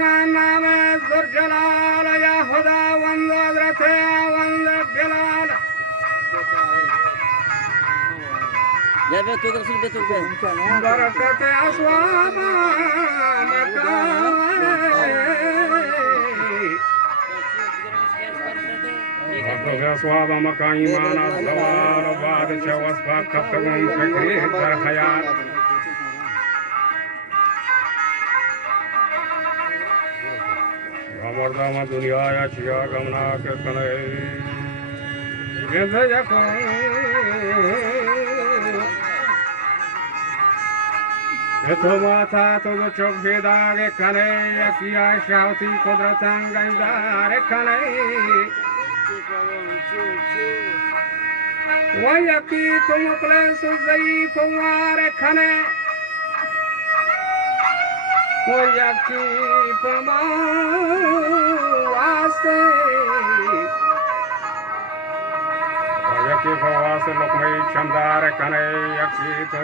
नाम जुर्जलाल या खुदा वंद हजरते वंद बिलाल बरकत अस्वाब अस्वाब मका ईमान अज़वार बादशाह वस्फा खतगुम फिक्री दर हयात मर्दामा दुनिया या चिया गमना के कने जिंद जको तो माथा तो चोक बेदागे कने यकिया शावती कुदरत अंगदार कने वयकी तुम प्लेस ज़ईफ वार कने वयकी पमा वास्ते वयकी फवास लुकमई चमदार कने यकी तो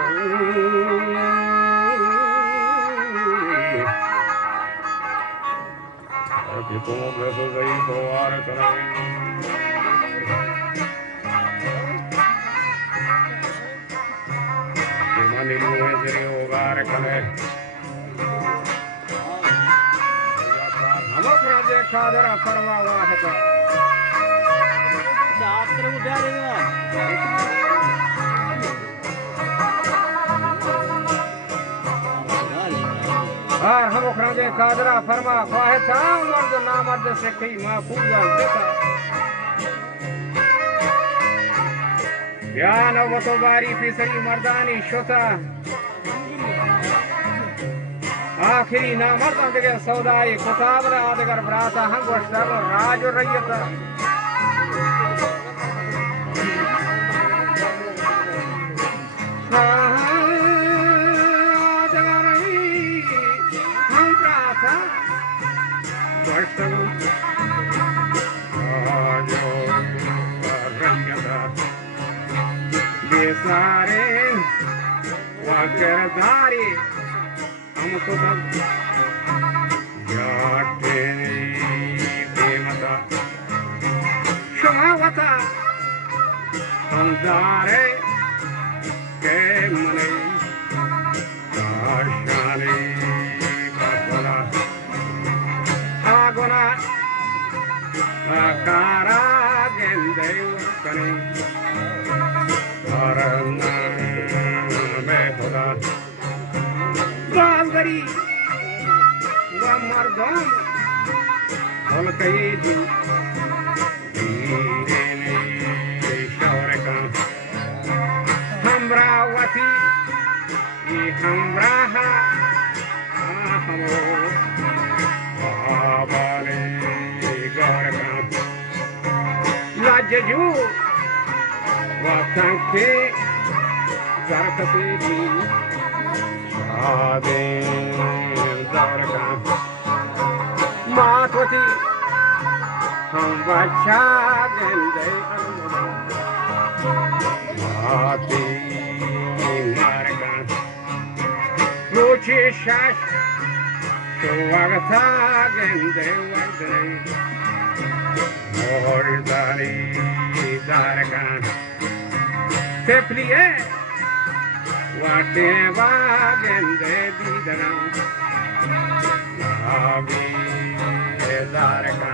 यकी तुम प्लेस ज़ईफ वार कने नीलू में जरे उगार कने हमको देखा जरा फरमा हुआ है तो आप तरह को प्यार और हमको देखा जरा फरमा ख्वाहिश था मर्द ना मर्द से कई महफूज देखा या न तो बारी फिसरी मर्दानी शोता आखिरी ना मर्द के सौदाई कुताब रादगर ब्राता हम गोश्तर राज रैयत हम ब्राता गोश्तर सारे वकरदारी हमको तब जाटे बेमता शमावता हमदारे के मने काशाने बाबला आगोना आकारा गेंदे कने बालगरी व मर्दों हल कई दी शौर का हमरावती हमराहा हमो बाबारे गौर का लाजजू वक्तां के जरत से भी शादे दौर का मातवती हम बच्चा गेंदे माती मारगा रोचे शाश सुवागता गेंदे वगरे और दारी दारगा तेपलिए वाटे वागेंदे दीदना आवी दारका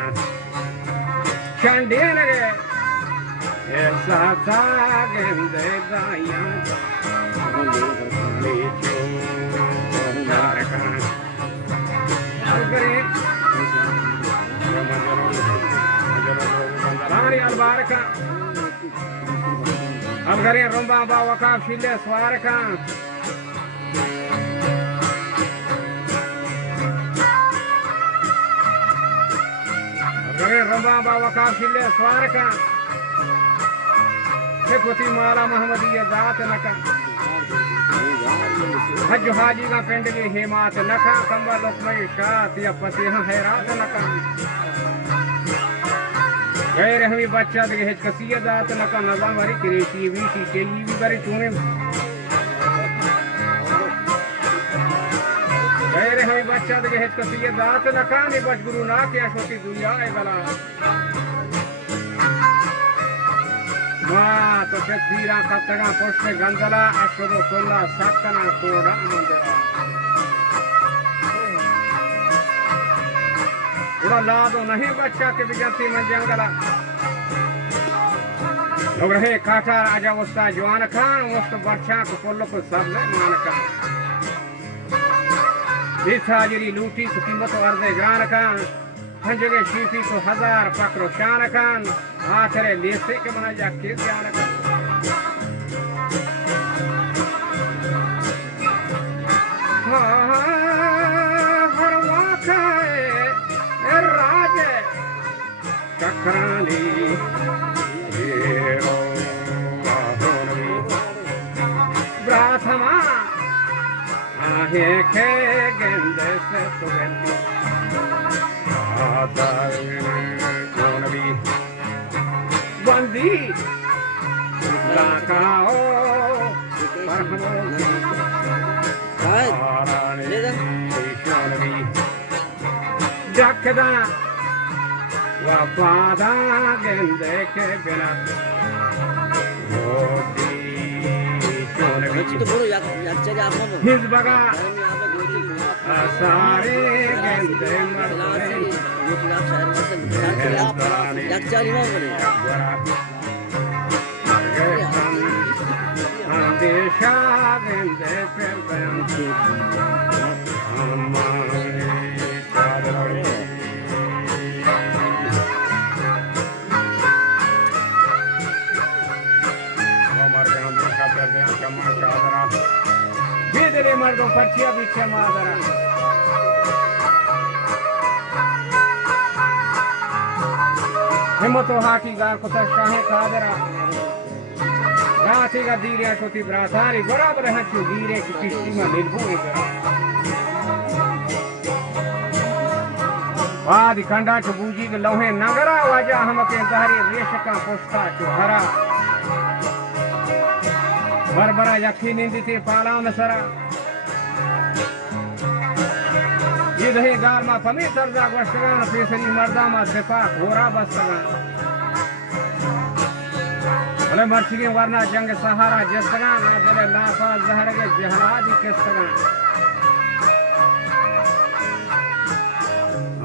चंडे लगे ऐसा सागेंदे दाया लीचो दारका अलगरे रानी अलबारका अलगरे रोंबा बावका शिले स्वारका अलगरे रोंबा बावका शिले स्वारका शेखवती माला मोहम्मदिया जात नका हज हाजी का पेंडली हेमात नका कंबा लोकमय शात या पति हैरात नका गैर हमी बच्चा दे हेच कसिया जात नका नजाम वारी क्रेशी वीशी चेली भी करे चुने गैर नवी बच्चा दे हेत कसी ये दात न कानी बच गुरु ना क्या छोटी दुनिया है गला मां तो छीरा कतगा पोष्टे गंदला अशुदो सोला साकना कोड़ा मंदिरा उड़ा लादो नहीं बच्चा के बिजती में जंगला लोग रहे काटा आजा वस्ता जवान खान वस्त बच्चा को कोल्लो को सब ले मान खान हाजिरी लूटी तो कीमत अर्धे ग्रान खान हंजगे शीफी तो 1000 पकड़ो शान खान आखिर लेसे के मना जा के जान खान हर वाकाए राजे चक्रानी ब्राथमा आहे के गेंदे से सुगंधी आदर कोनवी बंदी लाकाओ परहमोगी आराने कोनवी जकदा वफादा गेंदे के बिना हिजबगा सारे गेंदे मरते अंदेशा गेंदे फिर Videre mardo partia bicha madara हिम्मतो हाकी गार को शाहे कादरा राती का दीरे छोटी ब्राथारी बराबर है चु दीरे की किस्ती में निर्भूल करा आदि खंडा चु बूजी के लोहे नगरा वाजा हम के दहरी रेशका पोस्ता चु हरा बरबरा यखी निंदी थी पाला में सरा ये दही गार मा फमी सरजा गोष्टगान पेसरी मर्दा मा सिपा घोरा बस्तगान भले मर्चिगे वरना जंग सहारा जस्तगान भले लाफा जहर के जहरादी किस्तगान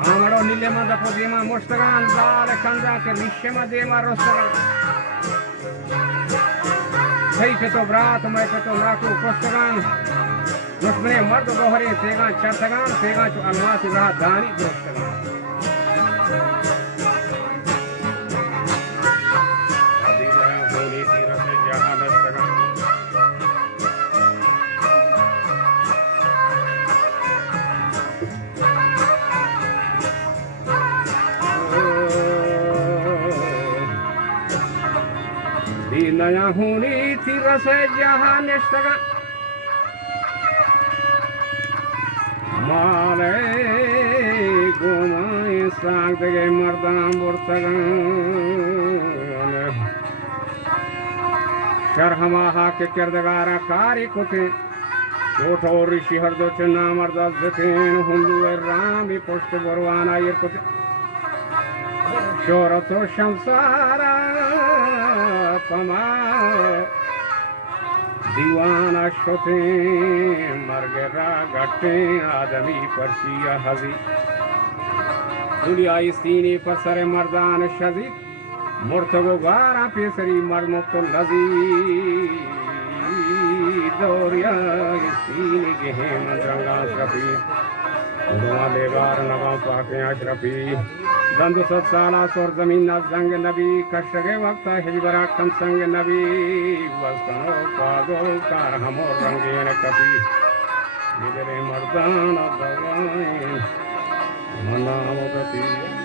आमड़ो नीले मा दफो देमा मुस्तगान लाल कंजा के निश्चय मा देमा रोस्तगान सही पे तो ब्रात मैं पे तो नाकू पुस्तगान दुश्मने मर्द दोहरे तेगा चरतगान तेगा चु अलमास रहा दानी दोस्तगान अदीला होली तीरथ जहां दस्तगान नया होनी थी रसे जहां निष्ठगा माले गोमाए साग दगे मर्दा मुर्तगा शरहमा के किरदगारा कारी कुते छोटो ऋषि हरदो चना मर्दा जतीन हुंदू रामी पुष्ट बरवाना ये कुते शोरतो शमसारा पमा दीवाना शोते मरगरा गट्टे आदमी परसिया हजी दुनिया सीने पर सरे मर्दान शजी मुर्तगो गारा पेसरी मर्मुक्तो लजी दौरिया सीने गेहे मजरंगा शफी दुआ लेगार नवा पाके अशरफी दंदु सत्साला सोर जमीन न जंग नबी कशगे वक्त हिजबरा कम संग नबी वस्तनो पागो कार हमो रंगीन कपी निगरे मर्दान दवाएं मनाओ गति